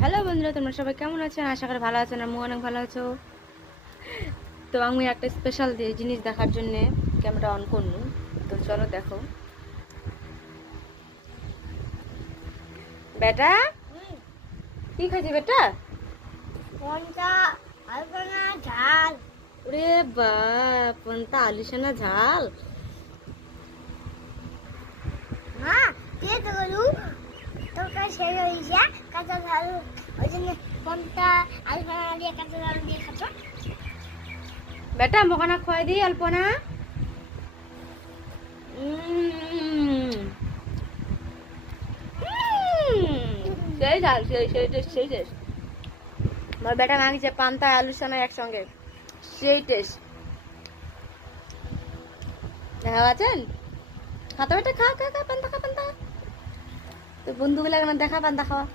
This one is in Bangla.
হ্যালো বন্ধুরা, তোমরা সবাই কেমন আছেন? আশা করি ভালো আছেন। আমি অনেক ভালো আছো। তো আমি একটা স্পেশাল জিনিস দেখার জন্য ক্যামেরা অন করলুম। তো চলো দেখো। বেটা কি খাইছি বেটা? কোনটা আলপনা ঝাল ওরে বাপ, পন্তা আলুসানা ঝাল। মা দিয়ে তো গলু তরকারি শেষ হয়েছে কাঁচা ঝাল ওই জন্য কোনটা আলপনা দিয়ে কাঁচা ঝাল দিয়ে খাচ্ছ বেটা মখানা খোয়াই দিই অল্পনা। সেই ঝাল, সেই টেস্ট, সেই টেস্ট। আমার বেটা মাগিছে পান্তা আলুসানা একসঙ্গে, সেই টেস্ট। দেখা গেছেন? খাতা বেটা খা খা খা, পান্তা খা, পান্তা। তো বন্ধুগুলা দেখা পান্তা খাওয়া।